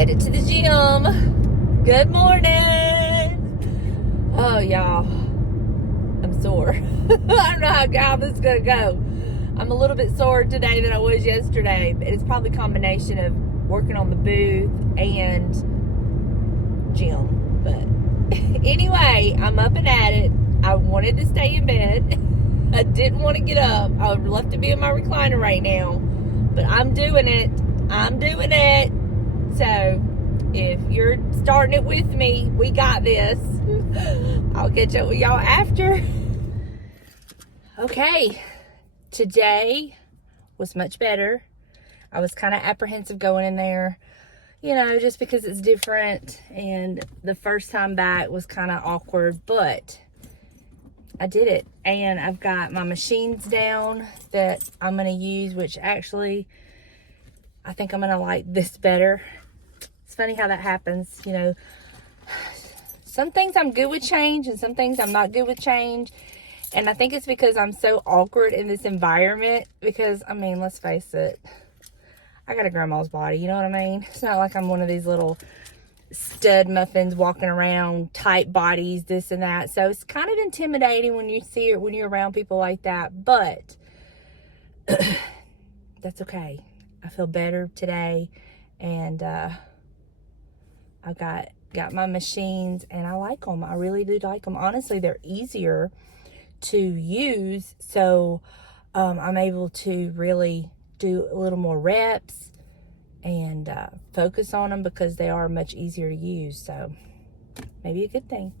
headed to the gym. Good morning. Oh, y'all, I'm sore. I don't know how this is going to go. I'm a little bit sore today than I was yesterday. It's probably a combination of working on the booth and gym. But anyway, I'm up and at it. I wanted to stay in bed. I didn't want to get up. I would love to be in my recliner right now. But I'm doing it. So, if you're starting it with me, we got this. I'll catch up with y'all after. Okay. Today was much better. I was kind of apprehensive going in there, you know, just because it's different. And the first time back was kind of awkward, but I did it. And I've got my machines down that I'm going to use, which actually I think I'm going to like this better. It's funny how that happens, you know. Some things I'm good with change and some things I'm not good with change. And I think it's because I'm so awkward in this environment. Because, I mean, let's face it, I got a grandma's body, you know what I mean? It's not like I'm one of these little stud muffins walking around, tight bodies, this and that. So it's kind of intimidating when you see it, when you're around people like that. But that's okay. I feel better today. And I got my machines and I like them. I really do like them. Honestly, they're easier to use. So I'm able to really do a little more reps and focus on them because they are much easier to use. So maybe a good thing.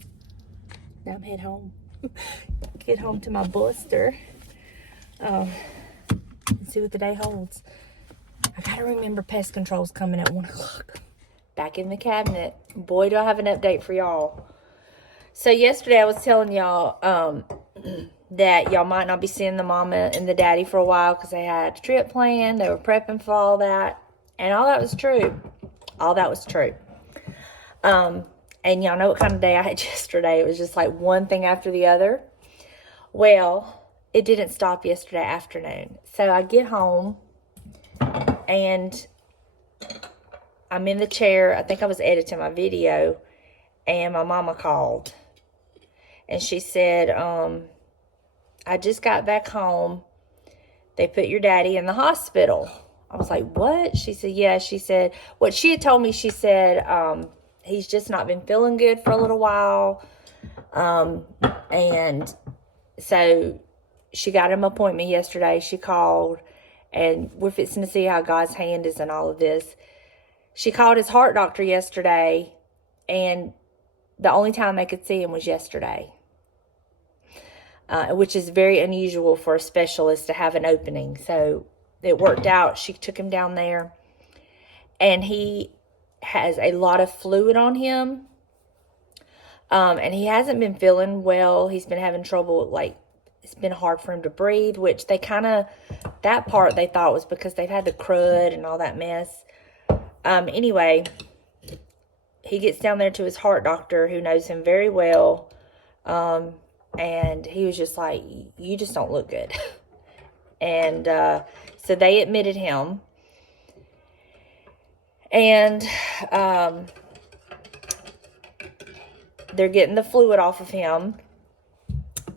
Now I'm head home. Get home to my blister. And see what the day holds. I gotta remember pest control's coming at 1 o'clock. Back in the cabinet. Boy, do I have an update for y'all. So yesterday I was telling y'all that y'all might not be seeing the mama and the daddy for a while because they had a trip planned. They were prepping for all that. And all that was true. All that was true. And y'all know what kind of day I had yesterday. It was just like one thing after the other. Well, it didn't stop yesterday afternoon. So I get home and I'm in the chair. I think I was editing my video. And my mama called. And she said, I just got back home. They put your daddy in the hospital. I was like, what? She said, yeah. She said, what she had told me, she said, he's just not been feeling good for a little while. And so she got him an appointment yesterday. She called. And we're fixing to see how God's hand is in all of this. She called his heart doctor yesterday. And the only time they could see him was yesterday. Which is very unusual for a specialist to have an opening. So it worked out. She took him down there. And he has a lot of fluid on him. And he hasn't been feeling well. He's been having trouble, like, it's been hard for him to breathe. Which they kind of, that part they thought was because they've had the crud and all that mess. Anyway, he gets down there to his heart doctor who knows him very well. And he was just like, you just don't look good. And so they admitted him. And they're getting the fluid off of him.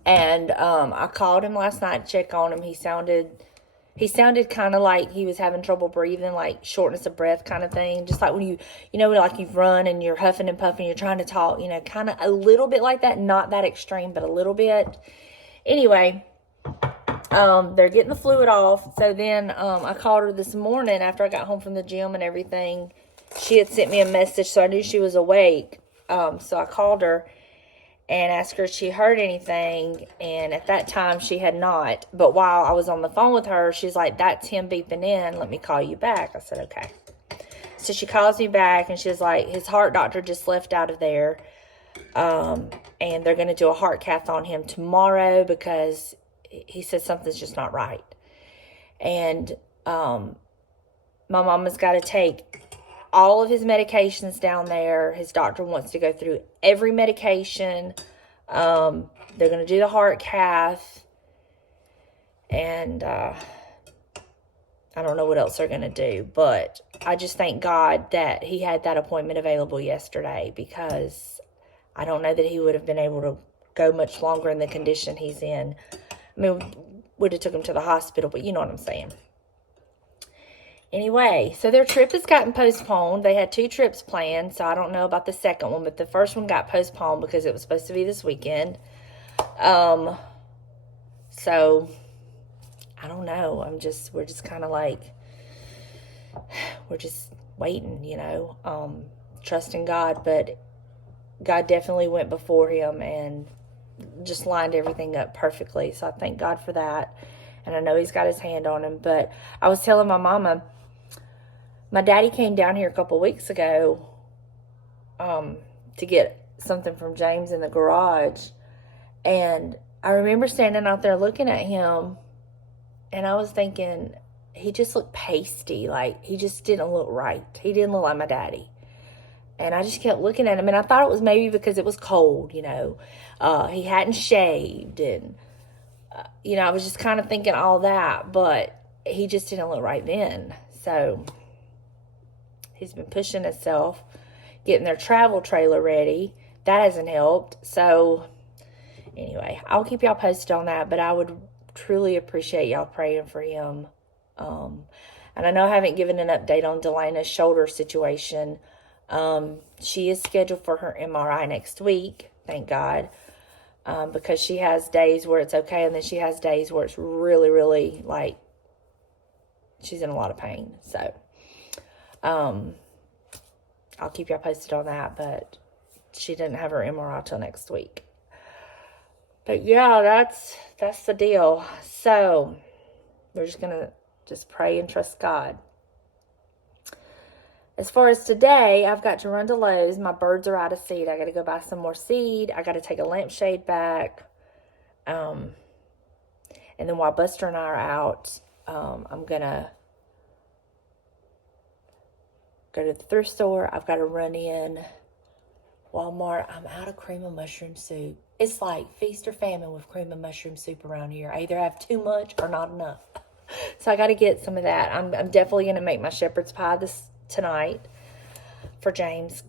And I called him last night to check on him. He sounded kind of like he was having trouble breathing, like shortness of breath kind of thing. Just like when you know, like you've run and you're huffing and puffing, you're trying to talk, you know, kind of a little bit like that. Not that extreme, but a little bit. Anyway, they're getting the fluid off. So then I called her this morning after I got home from the gym and everything. She had sent me a message, so I knew she was awake. So I called her and asked her if she heard anything. And at that time, she had not. But while I was on the phone with her, she's like, that's him beeping in. Let me call you back. I said, okay. So she calls me back, and she's like, his heart doctor just left out of there. And they're going to do a heart cath on him tomorrow because he says something's just not right. And my mama's got to take all of his medications down there. His doctor wants to go through every medication. They're going to do the heart cath. And I don't know what else they're going to do, but I just thank God that he had that appointment available yesterday, because I don't know that he would have been able to go much longer in the condition he's in. I mean, would have took him to the hospital, but you know what I'm saying. Anyway, so their trip has gotten postponed. They had 2 trips planned, so I don't know about the second one, but the first one got postponed because it was supposed to be this weekend. So I don't know. We're just kind of like, we're just waiting, you know, trusting God, but God definitely went before him and just lined everything up perfectly. So I thank God for that. And I know he's got his hand on him, but I was telling my mama, my daddy came down here a couple weeks ago, to get something from James in the garage. And I remember standing out there looking at him, and I was thinking, he just looked pasty. Like, he just didn't look right. He didn't look like my daddy. And I just kept looking at him, and I thought it was maybe because it was cold, you know. He hadn't shaved, and, you know, I was just kind of thinking all that, but he just didn't look right then. So he's been pushing himself, getting their travel trailer ready. That hasn't helped. So anyway, I'll keep y'all posted on that, but I would truly appreciate y'all praying for him. And I know I haven't given an update on Delana's shoulder situation. She is scheduled for her MRI next week, thank God, because she has days where it's okay, and then she has days where it's really, really, like, she's in a lot of pain. So I'll keep y'all posted on that, but she didn't have her MRI till next week. But yeah, that's the deal. So we're just gonna pray and trust God. As far as today, I've got to run to Lowe's. My birds are out of seed. I got to go buy some more seed. I got to take a lampshade back. And then while Buster and I are out, I'm going to go to the thrift store. I've got to run in Walmart. I'm out of cream of mushroom soup. It's like feast or famine with cream of mushroom soup around here. I either have too much or not enough. So I got to get some of that. I'm definitely going to make my shepherd's pie tonight for James.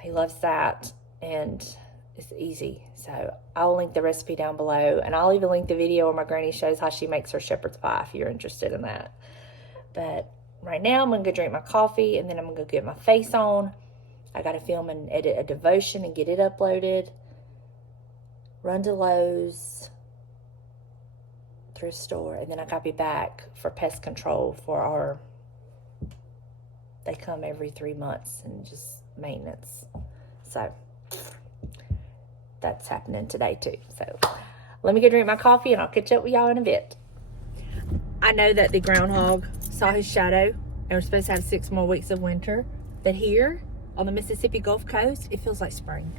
He loves that, and it's easy. So I'll link the recipe down below, and I'll even link the video where my granny shows how she makes her shepherd's pie if you're interested in that. But right now I'm going to go drink my coffee, and then I'm going to go get my face on. I got to film and edit a devotion and get it uploaded. Run to Lowe's, thrift store, and then I got to be back for pest control for they come every 3 months and just maintenance. So that's happening today too. So let me go drink my coffee, and I'll catch up with y'all in a bit. I know that the groundhog saw his shadow, and we're supposed to have 6 more weeks of winter. But here on the Mississippi Gulf Coast, it feels like spring.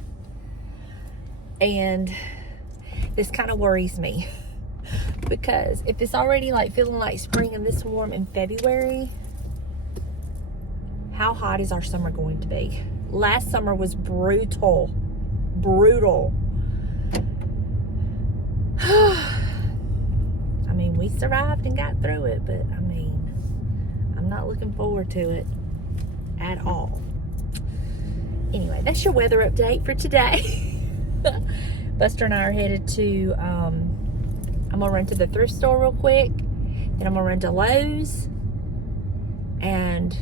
And this kind of worries me, because if it's already like feeling like spring and this warm in February, how hot is our summer going to be? Last summer was brutal. I mean, we survived and got through it, but I mean, I'm not looking forward to it at all. Anyway, that's your weather update for today. Buster and I are headed to, I'm gonna run to the thrift store real quick, then I'm gonna run to Lowe's and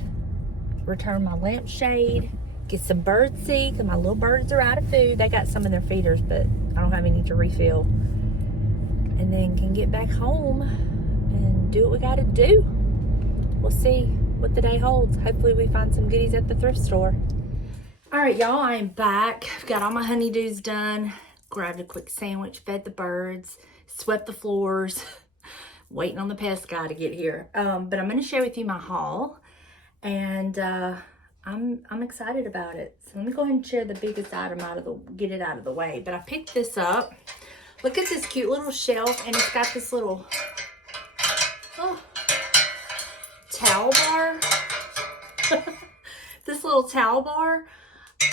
return my lampshade, get some bird seed, because my little birds are out of food. They got some in their feeders, but I don't have any to refill. And then can get back home and do what we got to do. We'll see what the day holds. Hopefully we find some goodies at the thrift store. All right, y'all, I am back. I've got all my honeydews done. Grabbed a quick sandwich, fed the birds, swept the floors, waiting on the pest guy to get here. But I'm going to share with you my haul. And I'm excited about it. So let me go ahead and share the biggest item get it out of the way. But I picked this up. Look at this cute little shelf, and it's got this little towel bar. This little towel bar.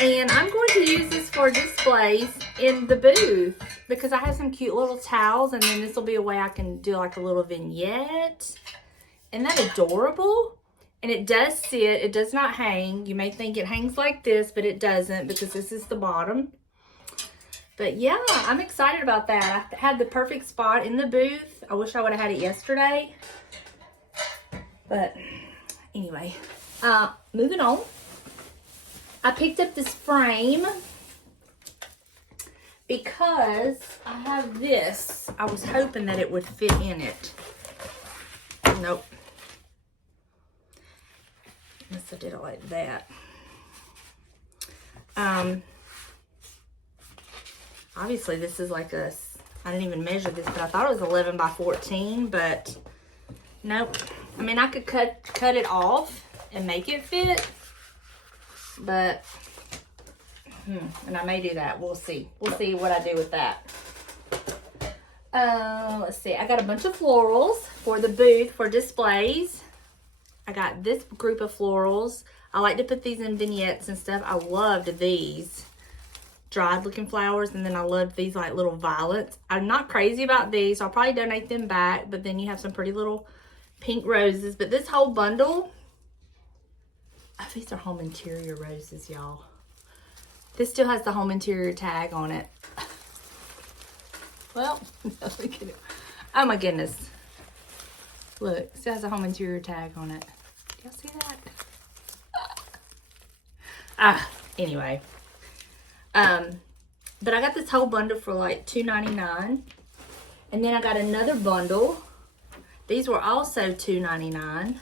And I'm going to use this for displays in the booth, because I have some cute little towels, and then this will be a way I can do like a little vignette. Isn't that adorable? And it does sit, it does not hang. You may think it hangs like this, but it doesn't because this is the bottom. But yeah, I'm excited about that. I had the perfect spot in the booth. I wish I would have had it yesterday. But anyway, moving on. I picked up this frame because I have this. I was hoping that it would fit in it. Nope. Unless I did it like that. Obviously this is like a, I didn't even measure this, but I thought it was 11 by 14, but nope. I mean, I could cut it off and make it fit, but, and I may do that. We'll see. We'll see what I do with that. Let's see. I got a bunch of florals for the booth for displays. I got this group of florals. I like to put these in vignettes and stuff. I loved these dried looking flowers, and then I love these like little violets. I'm not crazy about these, so I'll probably donate them back, but then you have some pretty little pink roses. But this whole bundle, oh, these are home interior roses, y'all. This still has the home interior tag on it. Well, look at it. Oh my goodness. Look, it still has a home interior tag on it. Y'all see that? Anyway. But I got this whole bundle for like $2.99. And then I got another bundle. These were also $2.99.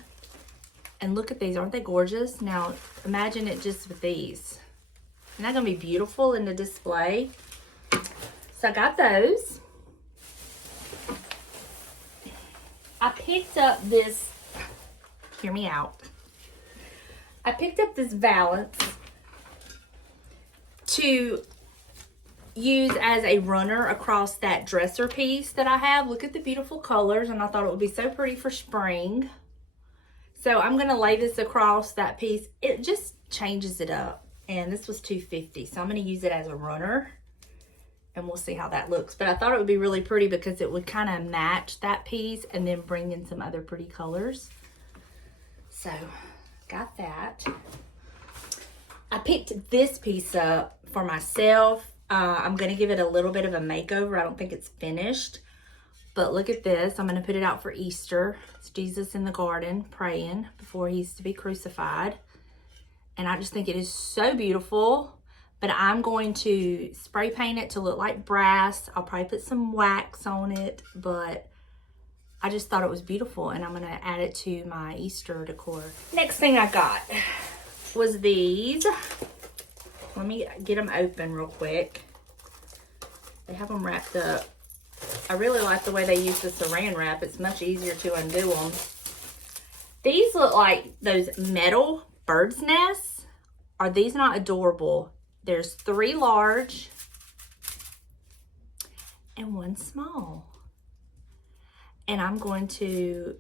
And look at these, aren't they gorgeous? Now, imagine it just with these. Isn't that gonna be beautiful in the display? So I got those. I picked up this, hear me out. I picked up this valance to use as a runner across that dresser piece that I have. Look at the beautiful colors, and I thought it would be so pretty for spring. So I'm gonna lay this across that piece. It just changes it up, and this was $2.50, so I'm gonna use it as a runner, and we'll see how that looks. But I thought it would be really pretty because it would kind of match that piece and then bring in some other pretty colors. So got that. I picked this piece up for myself. I'm going to give it a little bit of a makeover. I don't think it's finished. But look at this. I'm going to put it out for Easter. It's Jesus in the garden praying before he's to be crucified. And I just think it is so beautiful. But I'm going to spray paint it to look like brass. I'll probably put some wax on it. But I just thought it was beautiful. And I'm going to add it to my Easter decor. Next thing I got was these. Let me get them open real quick. They have them wrapped up. I really like the way they use the saran wrap. It's much easier to undo them. These look like those metal bird's nests. Are these not adorable? There's 3 large and 1 small. And I'm going to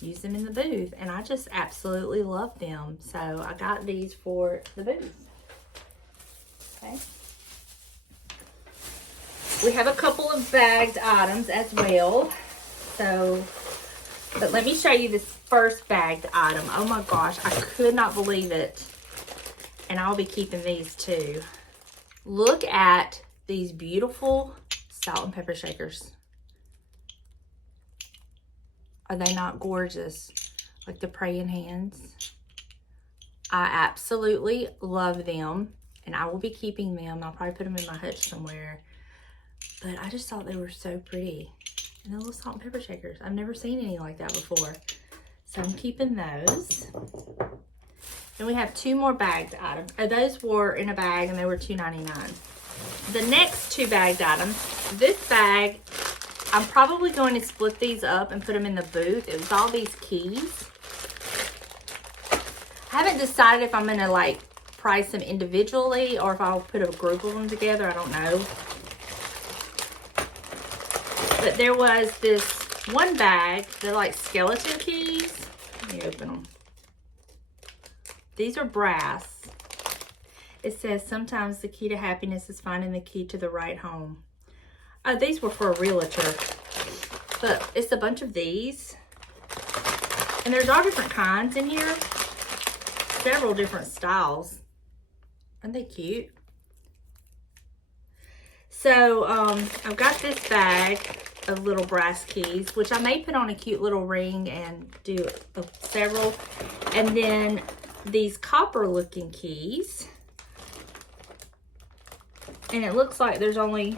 use them in the booth, and I just absolutely love them. So I got these for the booth. Okay. We have a couple of bagged items as well. So, but let me show you this first bagged item. Oh my gosh, I could not believe it. And I'll be keeping these too. Look at these beautiful salt and pepper shakers. Are they not gorgeous? Like the praying hands. I absolutely love them, and I will be keeping them. I'll probably put them in my hutch somewhere. But I just thought they were so pretty. And the little salt and pepper shakers. I've never seen any like that before. So I'm keeping those. And we have 2 more bagged items. Oh, those were in a bag and they were $2.99. The next 2 bagged items, this bag, I'm probably going to split these up and put them in the booth. It was all these keys. I haven't decided if I'm going to like price them individually or if I'll put a group of them together. I don't know. But there was this one bag. They're like skeleton keys. Let me open them. These are brass. It says, sometimes the key to happiness is finding the key to the right home. Oh, these were for a realtor. But it's a bunch of these. And there's all different kinds in here. Several different styles. Aren't they cute? So, I've got this bag of little brass keys, which I may put on a cute little ring and do several. And then these copper looking keys. And it looks like there's 3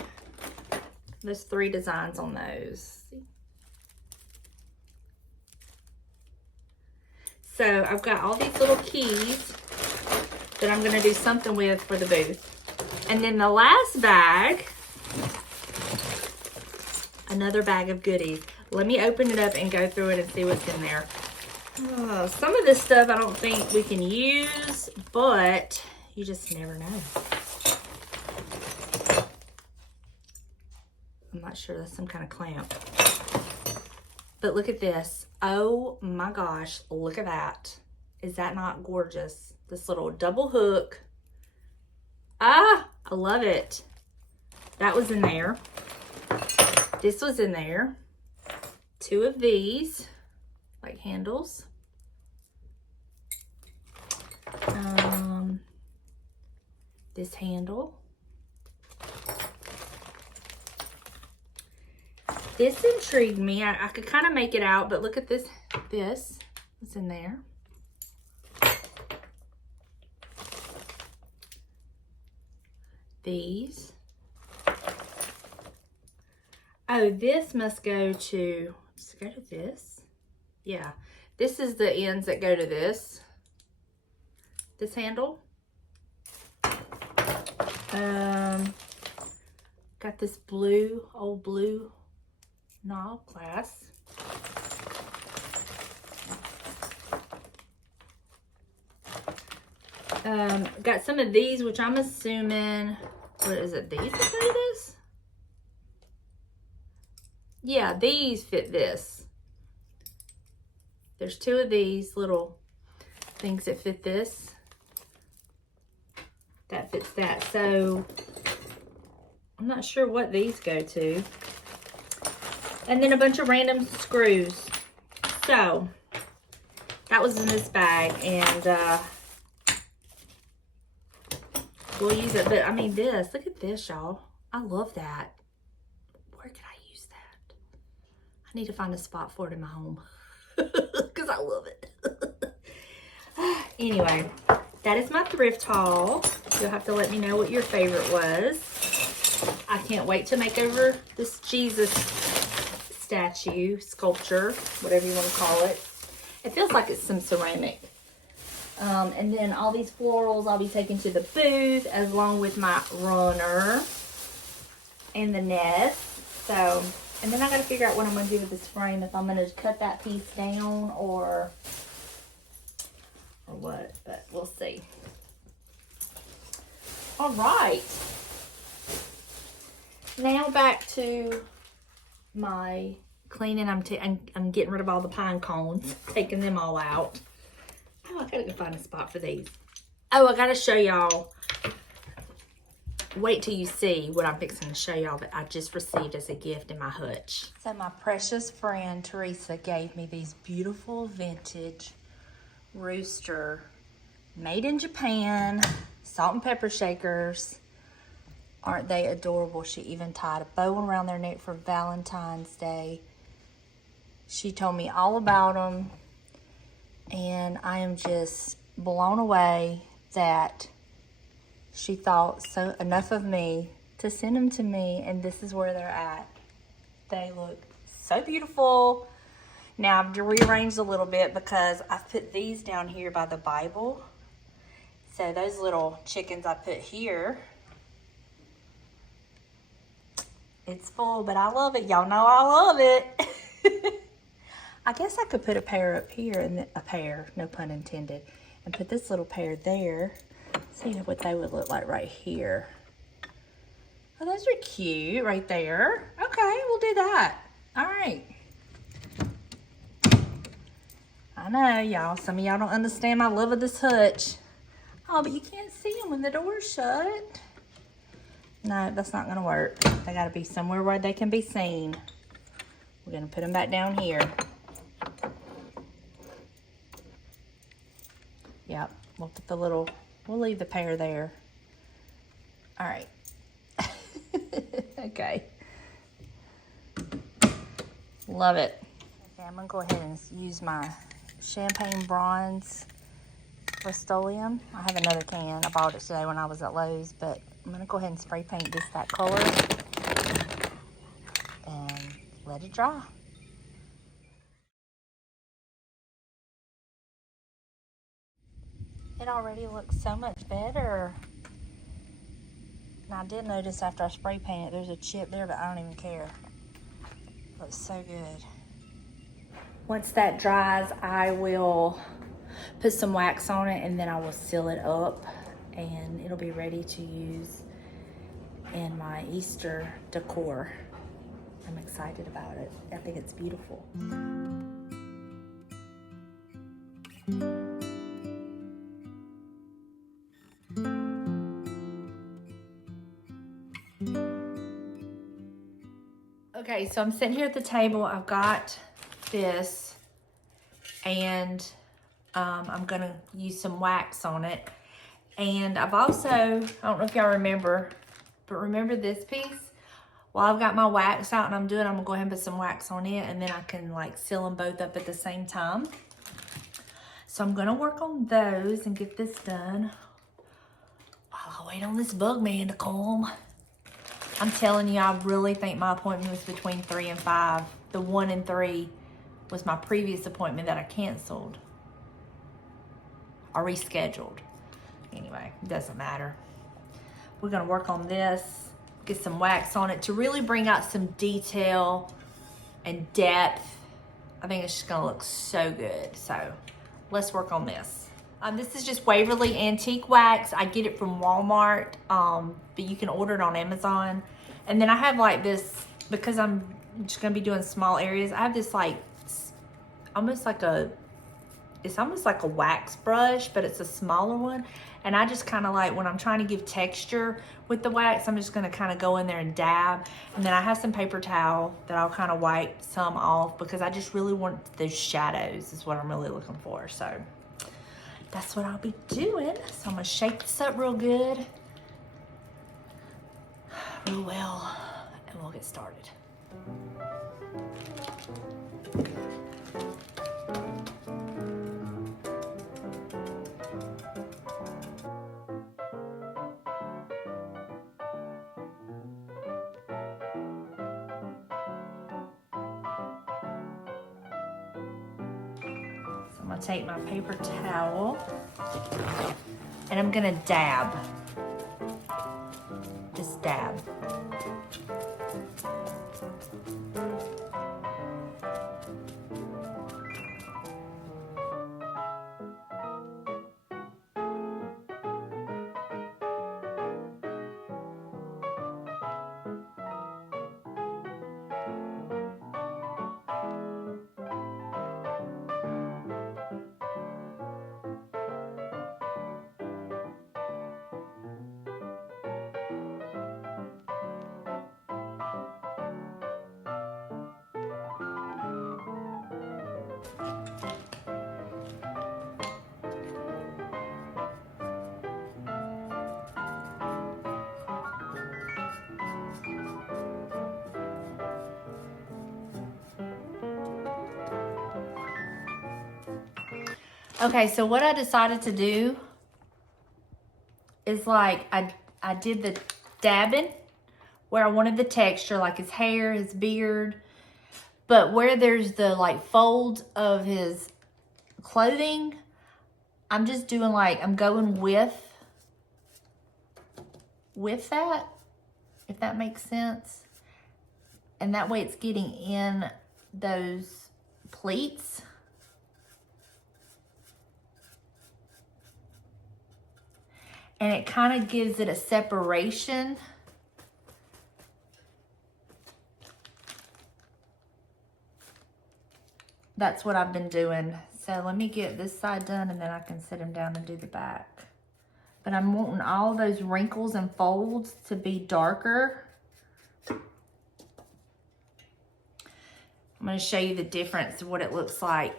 designs on those. So I've got all these little keys that I'm going to do something with for the booth. And then the last bag, another bag of goodies. Let me open it up and go through it and see what's in there. Oh, some of this stuff I don't think we can use, but you just never know. I'm not sure, that's some kind of clamp. But look at this. Oh my gosh, look at that. Is that not gorgeous? This little double hook. Ah, I love it. That was in there. This was in there. 2 of these, like handles. This handle. This intrigued me. I could kind of make it out, but look at this. This is in there. These. Oh, this must go to, does it go to this? Yeah. This is the ends that go to this. This handle. Got this blue, old blue knob glass. Got some of these, which I'm assuming, what is it, these that fit this? Yeah, these fit this. There's 2 of these little things that fit this. That fits that. So I'm not sure what these go to. And then a bunch of random screws. So that was in this bag, and we'll use it. But I mean, this, look at this, y'all. I love that. Where could I use that? I need to find a spot for it in my home because I love it. Anyway, that is my thrift haul. You'll have to let me know what your favorite was. I can't wait to make over this Jesus statue, sculpture, whatever you want to call it. It feels like it's some ceramic. And then all these florals I'll be taking to the booth, as along with my runner and the nest. So, and then I got to figure out what I'm going to do with this frame, if I'm going to cut that piece down or what, but we'll see. All right. Now back to my cleaning. I'm getting rid of all the pine cones, taking them all out. Oh, I gotta go find a spot for these. Oh, I gotta show y'all. Wait till you see what I'm fixing to show y'all that I just received as a gift in my Hutch. So my precious friend Teresa gave me these beautiful vintage rooster, made in Japan, salt and pepper shakers. Aren't they adorable? She even tied a bow around their neck for Valentine's Day. She told me all about them, and I am just blown away that she thought so enough of me to send them to me, and this is where they're at. They look so beautiful. Now I've rearranged a little bit because I put these down here by the Bible. So those little chickens I put here. It's full, but I love it. Y'all know I love it. I guess I could put a pair up here, and a pair, no pun intended, and put this little pair there. See what they would look like right here. Oh, those are cute right there. Okay, we'll do that. All right. I know, y'all. Some of y'all don't understand my love of this Hutch. Oh, but you can't see them when the door's shut. No, that's not going to work. They got to be somewhere where they can be seen. We're going to put them back down here. We'll put the little, we'll leave the pear there. All right. Okay. Love it. Okay, I'm gonna go ahead and use my champagne bronze Rust-Oleum. I have another can. I bought it today when I was at Lowe's, but I'm gonna go ahead and spray paint this that color and let it dry. It already looks so much better. And I did notice after I spray painted, there's a chip there, but I don't even care. It looks so good. Once that dries, I will put some wax on it and then I will seal it up and it'll be ready to use in my Easter decor. I'm excited about it. I think it's beautiful. Okay, so I'm sitting here at the table. I've got this and I'm gonna use some wax on it. And I've also, I don't know if y'all remember, but remember this piece? Well, I've got my wax out and I'm gonna go ahead and put some wax on it and then I can like seal them both up at the same time. So I'm gonna work on those and get this done while I wait on this bug man to come. I'm telling you, I really think my appointment was between 3 and 5. The 1 and 3 was my previous appointment that I canceled or rescheduled. Anyway, it doesn't matter. We're gonna work on this, get some wax on it to really bring out some detail and depth. I think it's just gonna look so good. So let's work on this. This is just Waverly Antique Wax. I get it from Walmart, but you can order it on Amazon. And then I have like this, because I'm just gonna be doing small areas, I have this like, it's almost like a wax brush, but it's a smaller one. And I just kind of like, when I'm trying to give texture with the wax, I'm just gonna kind of go in there and dab. And then I have some paper towel that I'll kind of wipe some off because I just really want those shadows is what I'm really looking for. So that's what I'll be doing. So I'm gonna shake this up real good, real well, and we'll get started. I'm gonna take my paper towel and I'm gonna dab. Just dab. Okay, so what I decided to do is like, I did the dabbing where I wanted the texture, like his hair, his beard, but where there's the like folds of his clothing, I'm just doing like, I'm going with that, if that makes sense. And that way it's getting in those pleats. And it kind of gives it a separation. That's what I've been doing. So let me get this side done and then I can sit him down and do the back. But I'm wanting all those wrinkles and folds to be darker. I'm going to show you the difference of what it looks like.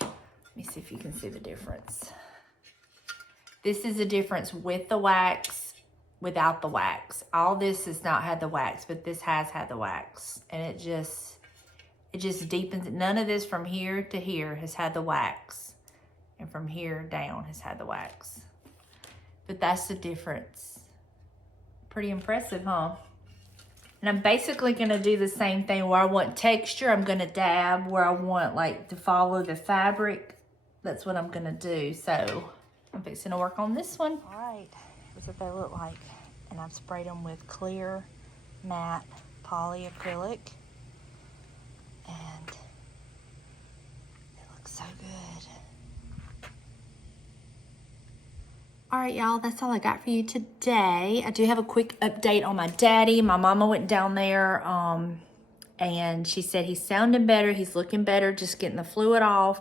Let me see if you can see the difference. This is the difference with the wax, without the wax. All this has not had the wax, but this has had the wax. And it just deepens it. None of this from here to here has had the wax. And from here down has had the wax. But that's the difference. Pretty impressive, huh? And I'm basically gonna do the same thing. Where I want texture, I'm gonna dab. Where I want like to follow the fabric, that's what I'm gonna do. So I'm fixing to work on this one. All right, this is what they look like. And I've sprayed them with clear, matte polyacrylic. And it looks so good. All right, y'all, that's all I got for you today. I do have a quick update on my daddy. My mama went down there and she said he's sounding better. He's looking better, just getting the fluid off.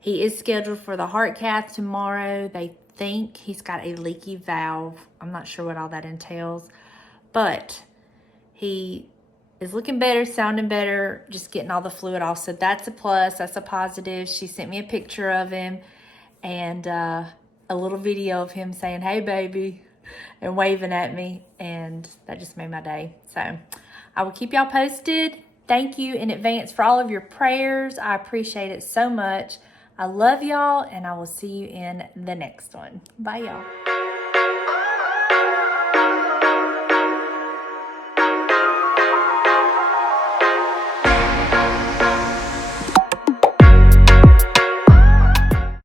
He is scheduled for the heart cath tomorrow. They think he's got a leaky valve. I'm not sure what all that entails, but he is looking better, sounding better, just getting all the fluid off. So that's a plus, that's a positive. She sent me a picture of him and a little video of him saying, "Hey baby," and waving at me. And that just made my day. So I will keep y'all posted. Thank you in advance for all of your prayers. I appreciate it so much. I love y'all, and I will see you in the next one. Bye, y'all.